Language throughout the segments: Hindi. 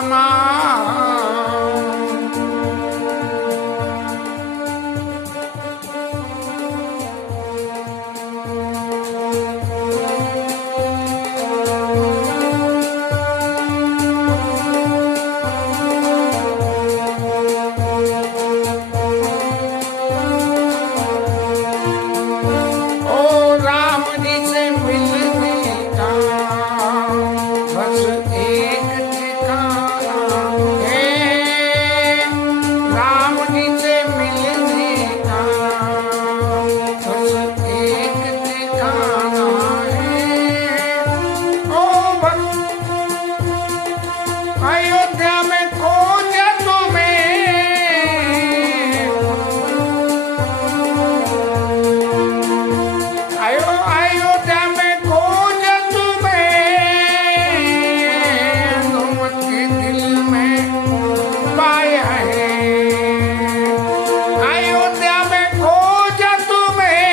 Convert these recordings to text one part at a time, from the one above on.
रामा। अयोध्या में खोज तुम्हें, अयोध्या में खोज तुम्हें, तुम के दिल में पाया है। अयोध्या में खोज तुम्हें,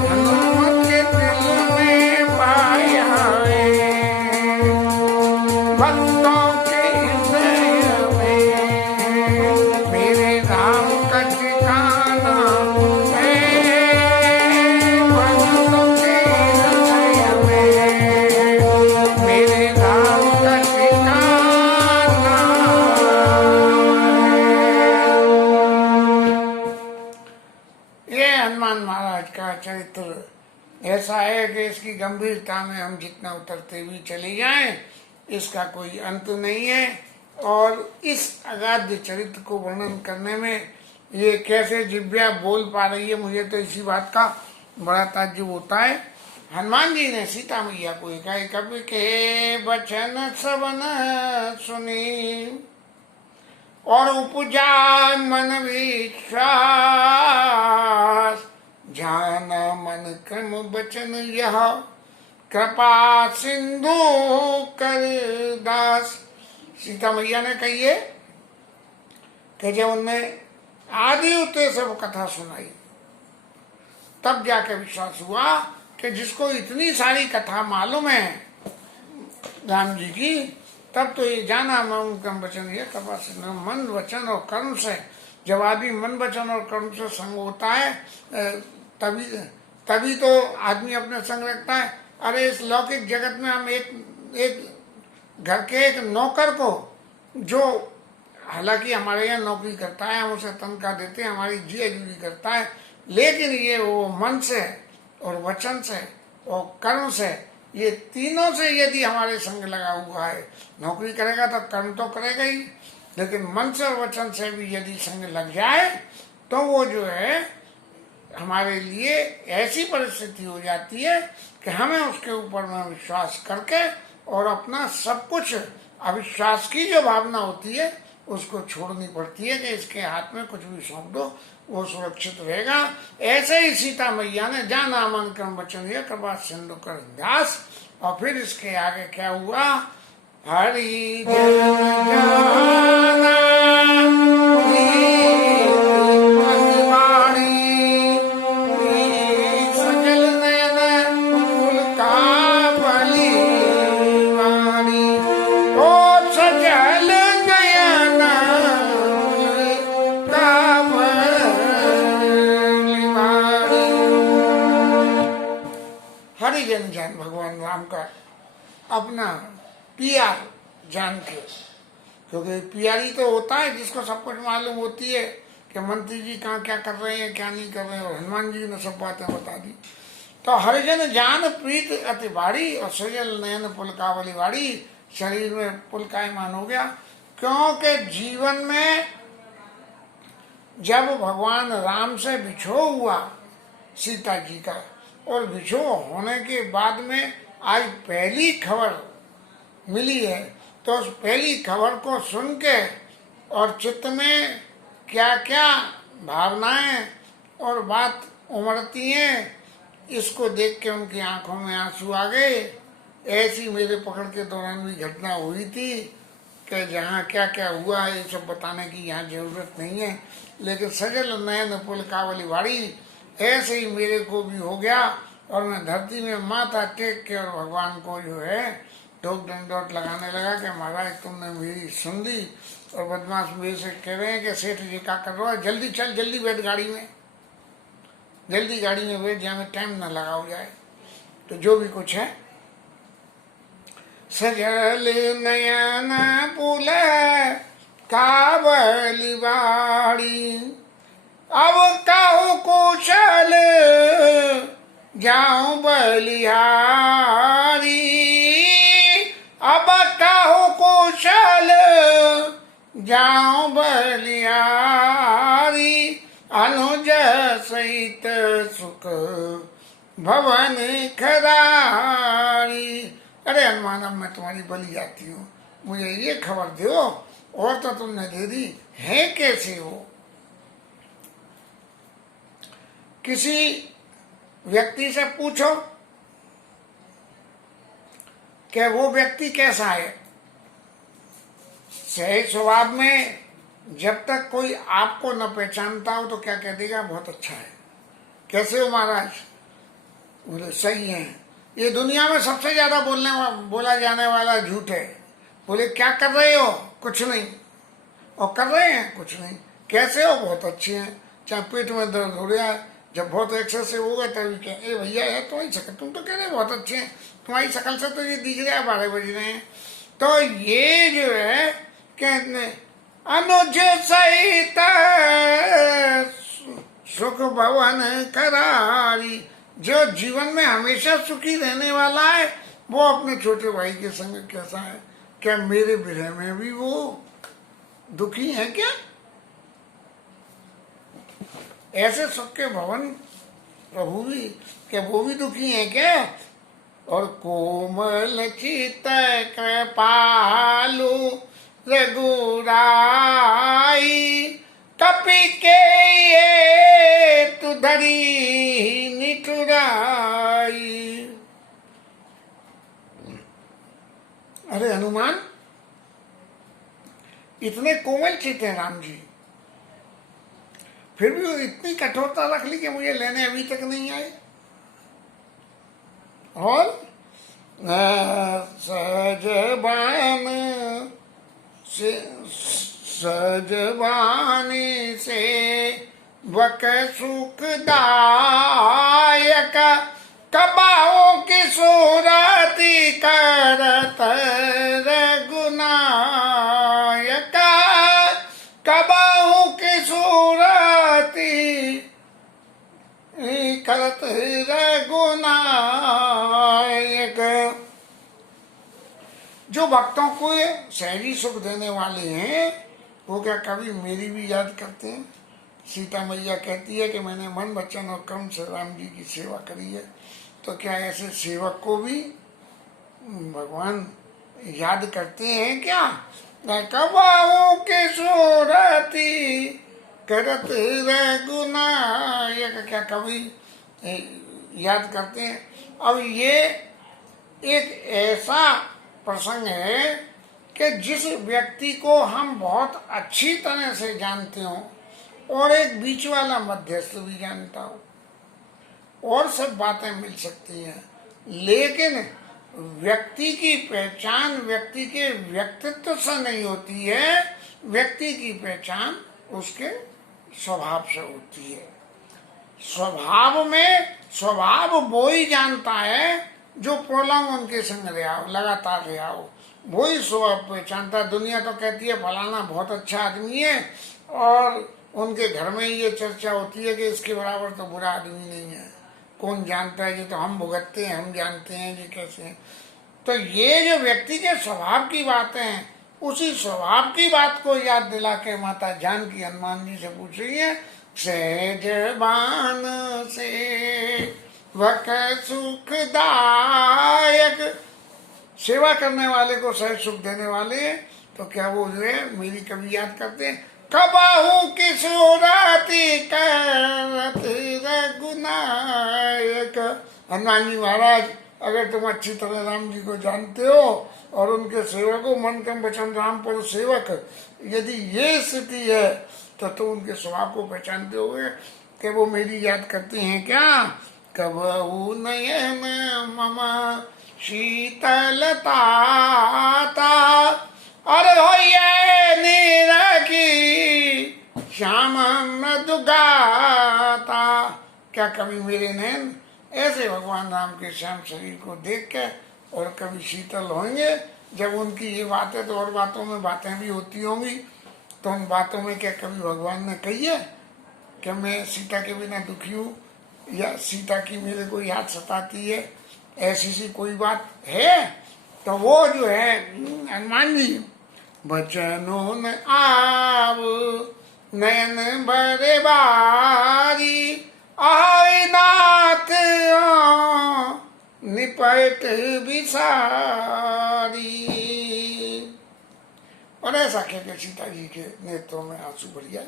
हनुमत के दिल में पाया है। भक्तों के हृदय में मेरे राम का ठिकाना है। भक्तों के हृदय में मेरे राम का ठिकाना है। ये हनुमान महाराज का चरित्र ऐसा है कि इसकी गंभीरता में हम जितना उतरते हुए चले जाएं, इसका कोई अंत नहीं है। और इस अगाध चरित्र को वर्णन करने में ये कैसे जिह्वा बोल पा रही है, मुझे तो इसी बात का बड़ा ताज्जुब होता है। हनुमान जी ने सीता मैया को एकाएक कभी के वचन सबन सुनी और उपजा मन विश्वास, जाना मन क्रम वचन यह कृपा सिंधु कर दास। सीता मैया ने कही है कि जब उनने आदि उते सब कथा सुनाई तब जाके विश्वास हुआ कि जिसको इतनी सारी कथा मालूम है राम जी की, तब तो ये जाना मन क्रम वचन ये कृपा सिंधु। मन वचन और कर्म से जब आदमी मन वचन और कर्म से संग होता है तभी तो आदमी अपने संग रखता है। अरे इस लौकिक जगत में हम एक घर के एक नौकर को, जो हालांकि हमारे यहाँ नौकरी करता है, हम उसे तनख्वाह देते हैं, हमारी जिया करता है, लेकिन ये वो मन से और वचन से और कर्म से, ये तीनों से यदि हमारे संग लगा हुआ है, नौकरी करेगा तो कर्म तो करेगा ही, लेकिन मन से और वचन से भी यदि संग लग जाए तो वो जो है हमारे लिए ऐसी परिस्थिति हो जाती है कि हमें उसके ऊपर में विश्वास करके और अपना सब कुछ, अविश्वास की जो भावना होती है उसको छोड़नी पड़ती है कि इसके हाथ में कुछ भी सौंप दो वो सुरक्षित रहेगा। ऐसे ही सीता मैया ने जाना मन क्रम वचन ये कृपा सिंधु कर दास। और फिर इसके आगे क्या हुआ, हरि हरिजन जान भगवान राम का अपना पियार जान के, क्योंकि पियारी तो होता है जिसको सब कुछ मालूम होती है कि मंत्री जी कहाँ क्या कर रहे हैं क्या नहीं कर रहे हैं, और हनुमान जी ने सब बातें बता दी। तो हरिजन जान प्रीत अति बाड़ी और सजल नयन पुलकावली वाड़ी, शरीर में पुलकायमान हो गया। क्योंकि जीवन में जब भगवान राम से बिछो हुआ सीता जी का, और विछो होने के बाद में आज पहली खबर मिली है, तो उस पहली खबर को सुन के और चित्त में क्या क्या भावनाएं और बात उमड़ती हैं, इसको देख के उनकी आंखों में आंसू आ गए। ऐसी मेरे पकड़ के दौरान भी घटना हुई थी कि जहाँ क्या क्या हुआ है ये सब बताने की यहाँ जरूरत नहीं है, लेकिन सजल नयन पुलकावली वाड़ी ऐसे ही मेरे को भी हो गया। और मैं धरती में माथा टेक के और भगवान को जो है टोक डंडोट लगाने लगा कि महाराज तुमने मेरी सुन ली और बदमाश मेरे से कह रहे हैं कि सेठ जी क्या कर रहा है, जल्दी चल, जल्दी बैठ गाड़ी में, जल्दी गाड़ी में बैठ, जहाँ में टाइम ना लगाओ जाए। तो जो भी कुछ है, सजल नयन पुल काबली बाड़ी, अब काहू कुशल जाऊं बलिहारी, अब काहू कुशल जाऊं बलिहारी, अनुज सहित सुख भवन खरारी। अरे हनुमान, अब मैं तुम्हारी बलि जाती हूँ, मुझे ये खबर दो, और तो तुमने दे दी, है कैसे वो? किसी व्यक्ति से पूछो कि वो व्यक्ति कैसा है। सहज स्वभाव में जब तक कोई आपको न पहचानता हो तो क्या कह देगा, बहुत अच्छा है। कैसे हो महाराज? बोले सही है। ये दुनिया में सबसे ज्यादा बोला जाने वाला झूठ है। बोले क्या कर रहे हो? कुछ नहीं। और कर रहे हैं? कुछ नहीं। कैसे हो? बहुत अच्छे हैं। चाहे पेट में दर्द हो रहा है, जब बहुत एक्सेसिव हो गया तभी कहें, ए भैया है तुम्हारी शक्ल, तुम तो कह रहे बहुत अच्छे हैं, तुम्हारी शक्ल से तो ये दिख रहा है 12 बज रहे हैं। तो ये जो है कहते अनुज सहित सुख भवन करारी, जो जीवन में हमेशा सुखी रहने वाला है वो अपने छोटे भाई के संग कैसा है? क्या मेरे विरह में भी वो दुखी है क्या? ऐसे सुख के भवन प्रभु भी, क्या वो भी दुखी है क्या? और कोमल चित कृपालु रघुराई, कपि के ये तु धरी निठुराई। अरे हनुमान, इतने कोमल चित है राम जी, फिर भी वो इतनी कठोरता रख ली कि मुझे लेने अभी तक नहीं आए। और सजबान से सजबानी से वक सुखदायक, कबाओ की सूरती करत रघुनायक, कबाओ की सूरती करत रघुनायक। जो भक्तों को सहजी सुख देने वाले हैं वो क्या कभी मेरी भी याद करते हैं? सीता मैया कहती है कि मैंने मन वचन और कर्म से राम जी की सेवा करी है, तो क्या ऐसे सेवक को भी भगवान याद करते हैं क्या? कबाओ के सूरती करत रघुनायक, क्या कभी याद करते हैं? अब ये एक ऐसा प्रसंग है कि जिस व्यक्ति को हम बहुत अच्छी तरह से जानते हो और एक बीच वाला मध्यस्थ भी जानता हो और सब बातें मिल सकती हैं, लेकिन व्यक्ति की पहचान व्यक्ति के व्यक्तित्व से नहीं होती है, व्यक्ति की पहचान उसके स्वभाव से होती है। स्वभाव में स्वभाव वो ही जानता है जो प्रोलॉन्ग उनके संग रहा हो, लगातार रहा हो, वो ही स्वभाव पहचानता। दुनिया तो कहती है फलाना बहुत अच्छा आदमी है और उनके घर में ये चर्चा होती है कि इसके बराबर तो बुरा आदमी नहीं है, कौन जानता है, ये तो हम भुगतते हैं, हम जानते हैं ये कैसे है। तो ये जो व्यक्ति के स्वभाव की बातें हैं, उसी स्वभाव की बात को याद दिला के माता जानकी हनुमान जी से पूछ रही है, सहजबान से वक सुखदायक, सेवा करने वाले को सहज सुख देने वाले, तो क्या वो जो है मेरी कभी याद करते हैं? कबाहू की सूरती करत रघुनायक। हनुमान जी महाराज, अगर तुम अच्छी तरह राम जी को जानते हो और उनके सेवक हो, मन कर्म वचन राम पर सेवक, यदि ये स्थिति है तो तुम उनके स्वभाव को पहचानते होगे कि वो मेरी याद करते हैं क्या? कबहू नयन मम शीतलता ता और होइए नीर की श्याम मृदु गाता। क्या कभी मेरे नैन ऐसे भगवान राम के श्याम शरीर को देख के और कभी शीतल होंगे? जब उनकी ये बातें तो और बातों में बातें भी होती होंगी, तो उन बातों में क्या कभी भगवान ने कही है कि मैं सीता के बिना दुखी हूँ या सीता की मेरे को याद सताती है? ऐसी सी कोई बात है? तो वो जो है हनुमान जी, बचनों न आव नयन भरे बारी आय नाथ निपट बिसारी। और ऐसा कहकर सीता जी के नेत्रों में आंसू भर गए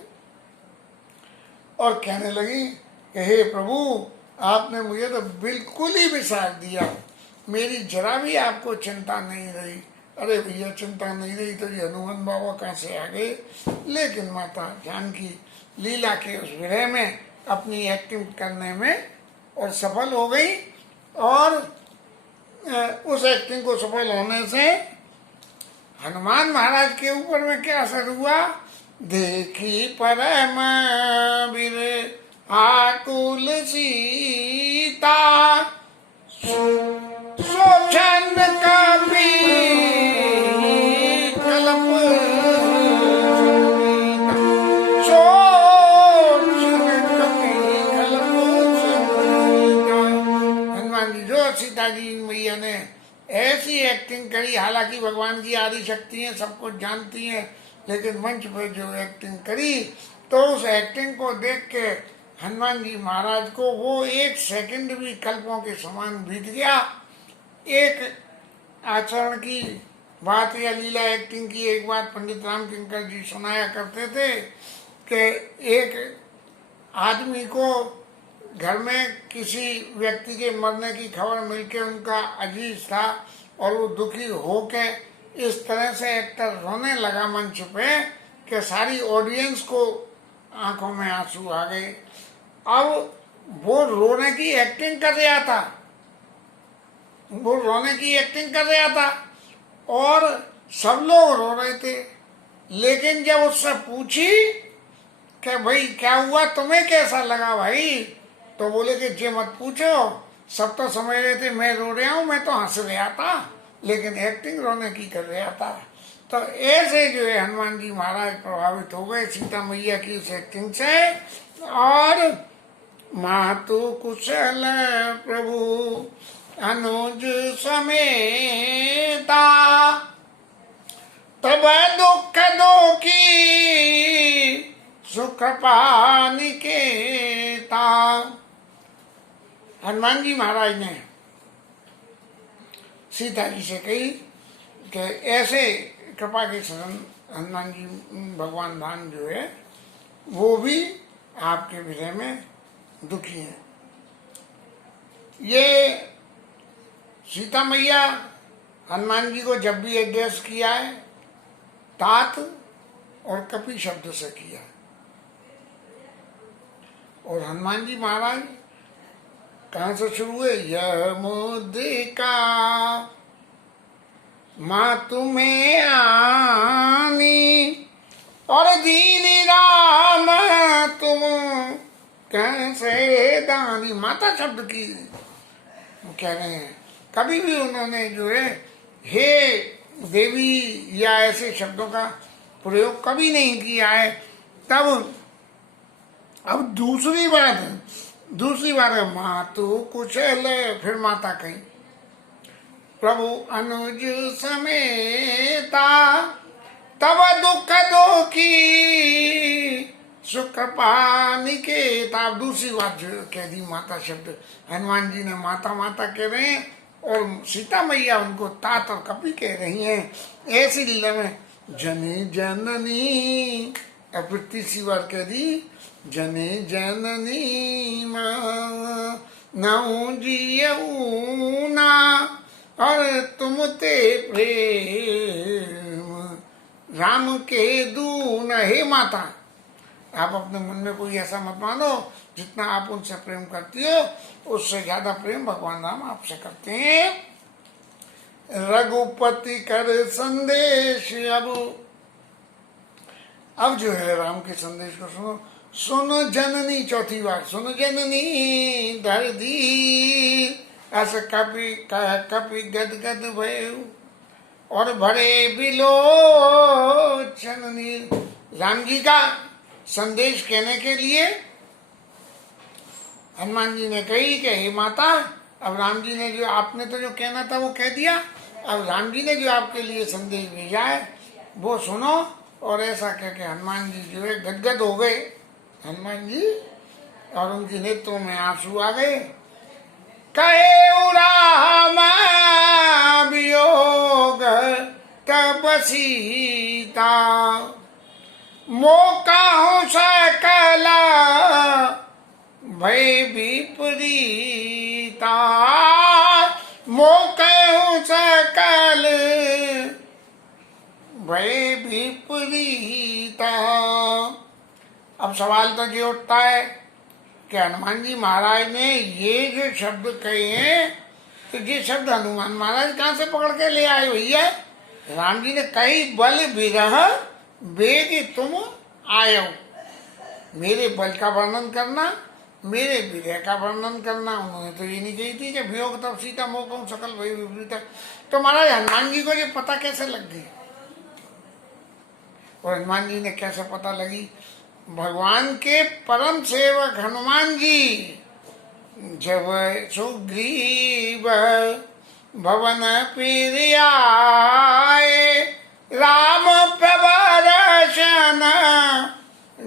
और कहने लगी कि हे प्रभु, आपने मुझे तो बिल्कुल ही बिसार दिया, मेरी जरा भी आपको चिंता नहीं रही। अरे भैया, चिंता नहीं रही तो ये हनुमान बाबा कहाँ से आ गए? लेकिन माता जानकी लीला के उस विरह में अपनी एक्टिंग करने में और सफल हो गई, और उस एक्टिंग को सफल होने से हनुमान महाराज के ऊपर में क्या असर हुआ? देखी परम वीर आकुल सीता सोचन कपि कल्प हनुमान जी, जो सीता जी मैया ने ऐसी एक्टिंग करी, हालांकि भगवान की आदि शक्ति है, सब कुछ जानती हैं, लेकिन मंच पर जो एक्टिंग करी, तो उस एक्टिंग को देख के हनुमान जी महाराज को वो एक सेकंड भी कल्पों के समान बीत गया। एक आचरण की बात या लीला एक्टिंग की एक बात पंडित राम किंकर जी सुनाया करते थे कि एक आदमी को घर में किसी व्यक्ति के मरने की खबर मिलके उनका अजीज था और वो दुखी होके इस तरह से एक्टर रोने लगा मंच पे कि सारी ऑडियंस को आंखों में आंसू आ गए। अब वो रोने की एक्टिंग कर रहा था, वो रोने की एक्टिंग कर रहा था और सब लोग रो रहे थे। लेकिन जब उससे पूछी कि भाई क्या हुआ, तुम्हें कैसा लगा भाई, तो बोले कि जे मत पूछो, सब तो समझ रहे थे मैं रो रहा हूँ, मैं तो हंस रहा था, लेकिन एक्टिंग रोने की कर रहा था। तो ऐसे जो है हनुमान जी महाराज प्रभावित हो गए सीता मैया की उस एक्टिंग से। और मातु कुशल प्रभु अनुज समेता तब दुख दो की सुख पानी के ता। हनुमान जी महाराज ने सीता जी से कही कि ऐसे कृपा के शरण हनुमान जी भगवान राम जो है वो भी आपके विषय में दुखी है। ये सीता मैया हनुमान जी को जब भी एड्रेस किया है तात और कपि शब्द से किया, और हनुमान जी महाराज कहाँ से शुरू हुए? यह मुद्रिका माँ तुम्हें आनी और दीन राम तुम कैसे दानी। माता शब्द की कह रहे हैं। कभी भी उन्होंने जो है हे देवी या ऐसे शब्दों का प्रयोग कभी नहीं किया है। तब अब दूसरी बार है मातु कुशल, फिर माता कही प्रभु अनुज समेता तब दुख दो की सुख पानी के। तब दूसरी बात जो कह दी माता शब्द, हनुमान जी ने माता माता कह रहे हैं और सीता मैया उनको तात और कपि कह रही हैं। ऐसी लीला में जने जननी, अब फिर तीसरी बार कह दी जने जननी नऊ जियऊ ना और तुम ते प्रेम राम के दून। हे माता, आप अपने मन में कोई ऐसा मत मानो, जितना आप उनसे प्रेम करती हो उससे ज्यादा प्रेम भगवान राम आपसे करते हैं। रघुपति कर संदेश। अब जो है राम के संदेश को सुनो। सुन जननी, चौथी बार सुन जननी धर धीर, अस कपि गदगद भयउ और भरे बिलोचन नीर। राम जी का संदेश कहने के लिए हनुमान जी ने कही कि हे माता, अब राम जी ने जो आपने तो जो कहना था वो कह दिया, अब राम जी ने जो आपके लिए संदेश भेजा है वो सुनो। और ऐसा कह के हनुमान जी जो है गदगद हो गए, हनुमान जी, और उनकी नेत्रों में आंसू आ गए। कहे राम वियोग तब सीता, मौका हो सकल भय विपरीता, मौका हो सकल भय विपरीता। अब सवाल तो ये उठता है कि हनुमान जी महाराज ने ये जो शब्द कहे हैं, तो ये शब्द हनुमान महाराज कहाँ से पकड़ के ले आए भैया? राम जी ने कही बल विरह वेग तुम आयो, मेरे बल का वर्णन करना, मेरे विरह का वर्णन करना। उन्होंने तो ये नहीं कही थी कि वियोग तब सीता मोह सकल भय विपरीता। तो महाराज हनुमान जी को ये पता कैसे लग गई? और हनुमान जी ने कैसे पता लगी? भगवान के परम सेवक हनुमान जी जब सुग्रीव भवन फिर आए, राम प्रबरशन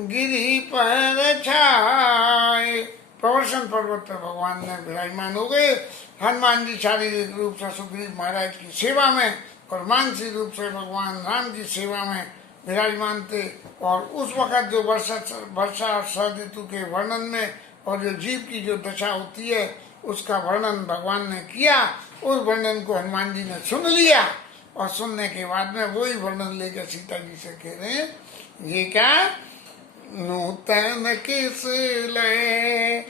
गिरी पर छाए। प्रवर्षण पर्वत पर भगवान ने विराजमान हो गए। हनुमान जी शारीरिक रूप से सुग्रीव महाराज की सेवा में और मानसिक रूप से भगवान राम की सेवा में विराजमान थे। और उस वक़्त जो वर्षा शरद ऋतु के वर्णन में और जो जीव की जो दशा होती है उसका वर्णन भगवान ने किया। उस वर्णन को हनुमान जी ने सुन लिया और सुनने के बाद में वही वर्णन लेकर सीता जी से कह रहे हैं, ये क्या नूतन किस लय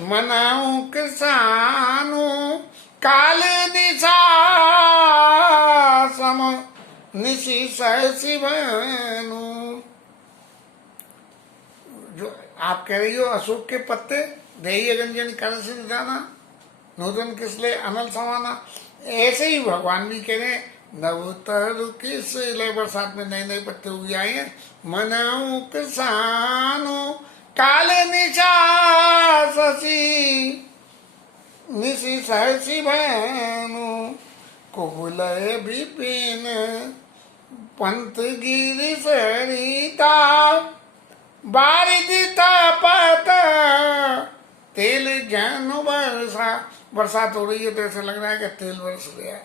मनाऊं किसानु, काल दिशा सम निशि सहसि भनु। जो आप कह रही हो अशोक के पत्ते देही गंजन कर से जाना, नूतन किसले अनल समाना, ऐसे ही भगवान भी कह रहे हैं नवतर किस ले, बरसात में नए नए पत्ते उग आए हैं। मनाऊ किसानो काल निशा शशि निशि सहसि भनु, कुबुलय विपिन पंथ गिरि सरिता, बारिश तपत तेल जन वर्षा। बरसात हो रही है तो ऐसा लग रहा है कि तेल बरस गया।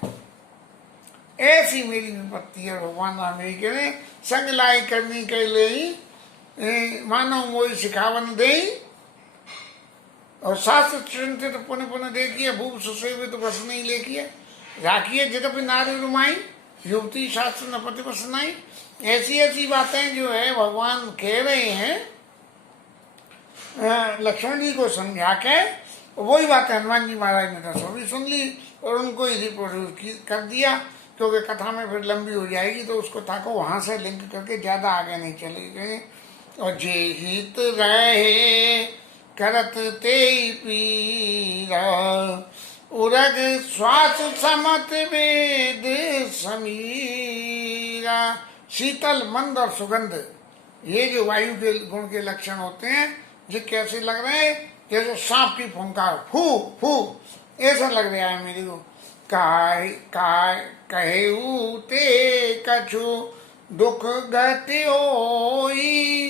ऐसी मेरी विपत्ति है। भगवान राम यही कह रहे संग लाई करनी के लिए मानव मोई सिखावन दे, और शास्त्र चिंतित पुण्य पुण्य देखिए, भूप सुसेवित बस नहीं लेकिए, राखिए जदपि नारी रुमाई, युवती शास्त्र न पति बस नहीं। ऐसी ऐसी बातें जो है भगवान कह रहे हैं लक्ष्मण जी को समझा के, वही बातें हनुमान जी महाराज ने तो सभी सुन ली और उनको ही रिप्रोड्यूस कर दिया। क्योंकि कथा में फिर लंबी हो जाएगी तो उसको ताको वहां से लिंक करके ज्यादा आगे नहीं चले गए। और जे हित रहे करत ते पीरा, उरग श्वास समत वेद समीरा। शीतल मंद और सुगंध, ये जो वायु के गुण के लक्षण होते हैं, ये कैसे लग रहे हैं? जैसे सांप की फुंकार, फू फू ऐसा लग रहा है मेरे को। काय काय कहेऊ ते कछु दुख गति होई,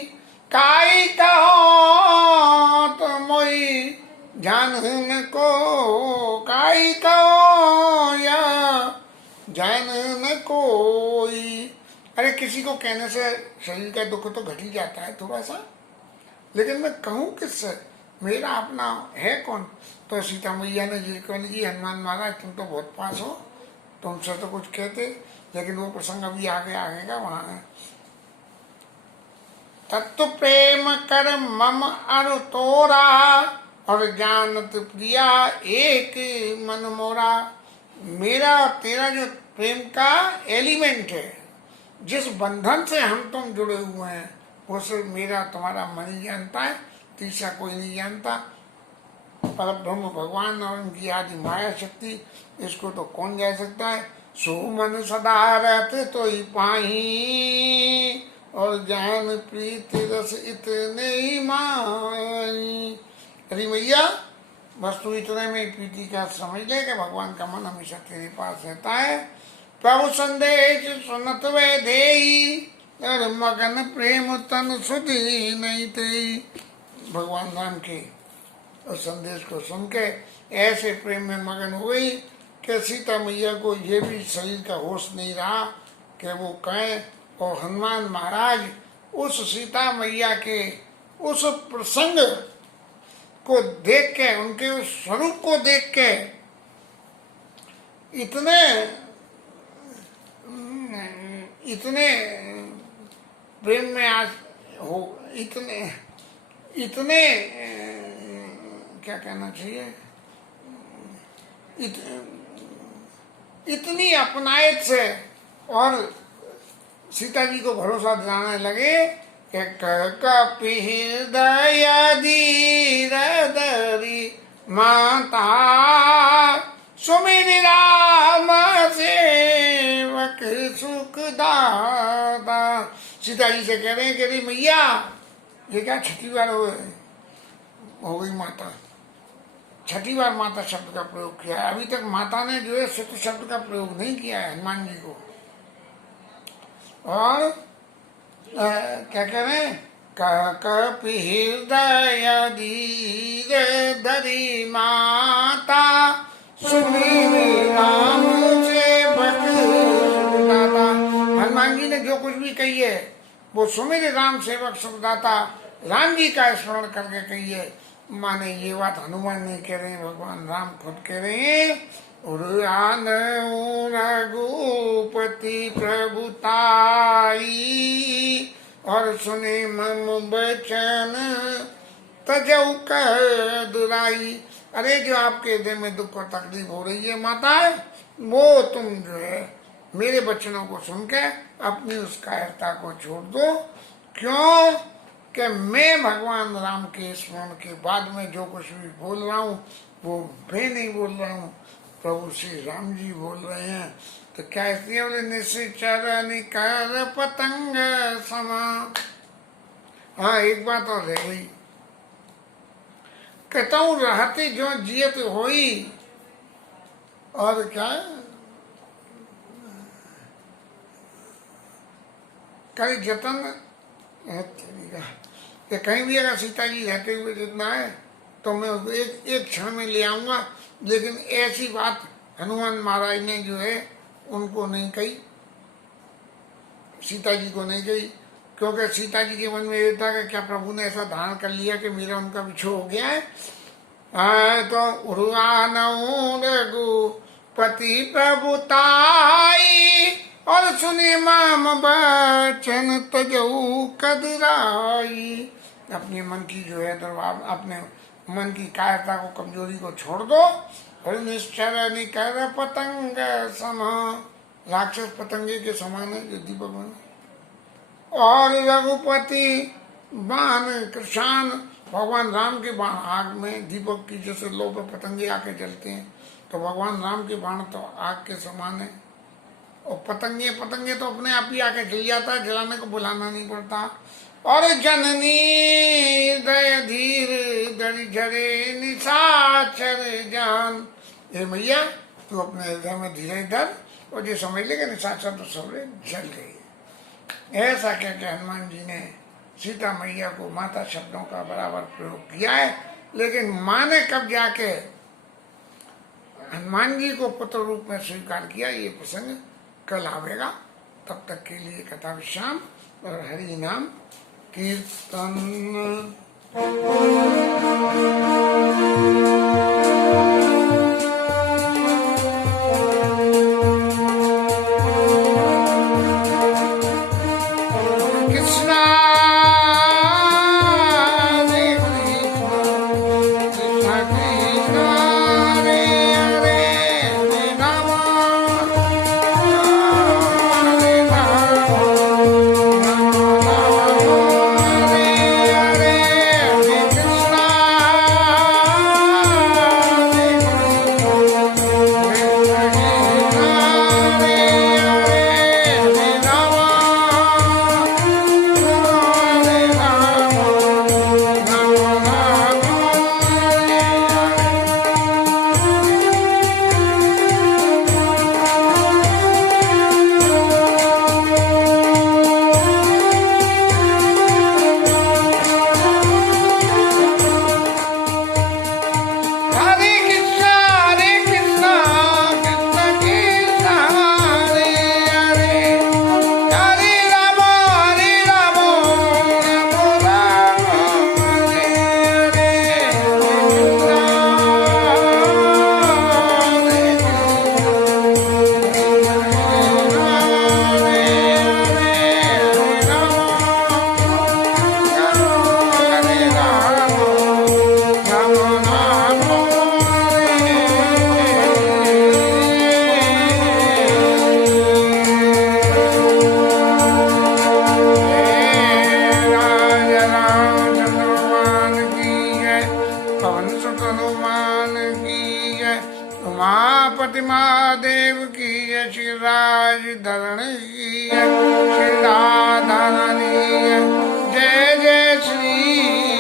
काय कहो तो मोई जानन को, काय कहो या जानन कोई। अरे किसी को कहने से शरीर का दुख तो घट ही जाता है थोड़ा सा, लेकिन मैं कहूँ किससे? मेरा अपना है कौन? तो सीता मैया ने जी कौन जी हनुमान महाराज तुम तो बहुत पास हो, तुमसे तो कुछ कहते, लेकिन वो प्रसंग अभी आगे आएगा वहां है। तत्व प्रेम कर मम अरु तोरा, और जानत प्रिया एक मन मोरा। मेरा और तेरा जो प्रेम का एलिमेंट है, जिस बंधन से हम तुम जुड़े हुए हैं, वो सिर्फ मेरा तुम्हारा मन ही जानता है, तीसरा कोई नहीं जानता। पर ब्रह्म भगवान और उनकी आदि माया शक्ति, इसको तो कौन जा सकता है। सो मन सदा रहते तो ही पाही, और जान प्रीत रस इतने ही माई। अरे मैया, बस तू इतने में प्रीति का समझ ले कि भगवान का मन हमेशा तेरे पास रहता है। प्रभु संदेश सुनत वे देई, और मगन प्रेम तन सुधी नहीं तेई। भगवान राम के उस संदेश को सुन के ऐसे प्रेम में मगन हो गई कि सीता मैया को ये भी शरीर का होश नहीं रहा कि वो कहें। और हनुमान महाराज उस सीता मैया के उस प्रसंग को देख के, उनके उस स्वरूप को देख के इतने प्रेम में आज हो, इतने क्या कहना चाहिए, इतनी अपनायत से और सीता जी को भरोसा दिलाने लगे कि कपि हृदय धीर धरी माता, सुमिरि राम सेवक सुख दाता। सीता जी से कह रहे हैं कि मैया, ये क्या छठी बार हो गई माता, छठी बार माता शब्द का प्रयोग किया है। अभी तक माता ने जो है सत्य शब्द का प्रयोग नहीं किया है हनुमान जी को। और क्या कह रहे हैं, कपि हृदय धीर धरी माता, सुमिरि राम सेवक सुखदाता। हनुमान जी ने जो कुछ भी कही है वो सुमिरि राम सेवक सुखदाता राम जी का स्मरण करके कही है। माने ये बात हनुमान नहीं कह रहे हैं, भगवान राम खुद कह रहे हैं। उड़ान रघुपति प्रभुताई, और सुने मम बचन तजऊ कह दुराई। अरे जो आपके हृदय में दुख और तकलीफ हो रही है माता, वो तुम जो है मेरे वचनों को सुन के अपनी उस कायरता को छोड़ दो। क्यों कि मैं भगवान राम के स्मरण के बाद में जो कुछ भी बोल रहा हूँ वो मैं नहीं बोल रहा हूँ, प्रभु श्री राम जी बोल रहे हैं। तो क्या इसलिए बोले, निश्चर निकर पतंग समा। हाँ, एक बात और रह गई, कहताऊ रहते जो जियत होई, और क्या कहीं जतन कि कहीं भी अगर सीता जी रहते हुए जितना है तो मैं एक क्षण में ले आऊंगा। लेकिन ऐसी बात हनुमान महाराज ने जो है उनको नहीं कही, सीता जी को नहीं कही। क्योंकि सीता जी के मन में ये था कि क्या प्रभु ने ऐसा धारण कर लिया कि मेरा उनका बिछोह हो गया है। तो रघुपति प्रभुताई, और सुने माम बचन तजऊ कदराई। अपने मन की जो है दरबार, अपने मन की कायरता को, कमजोरी को छोड़ दो। और निश्चर निकर पतंग समा, राक्षस पतंगे के समान है जो दीपक बने। और रघुपति बाण कृषान, भगवान राम के बाण आग में दीपक की जैसे लो पे पतंगे आके जलते हैं, तो भगवान राम के बाण तो आग के समान है। और पतंगे तो अपने आप ही आके जल जाता है, जलाने को बुलाना नहीं पड़ता। और जननी दया धीर दरी झरे निशाचर जान। ये मैया, तू अपने हृदय में धीरे धर, और ये समझ लेगा निशाचर तो सबरे जल गई। ऐसा कह के हनुमान जी ने सीता मैया को माता शब्दों का बराबर प्रयोग किया है। लेकिन माँ ने कब जाके हनुमान जी को पुत्र रूप में स्वीकार किया, ये प्रसंग कल आवेगा। तब तक के लिए कथा विश्राम और हरि नाम कीर्तन। Rama महापति महादेव की जय, श्री राज धरण की जय, श्री राधा रानी जय, जय जय श्री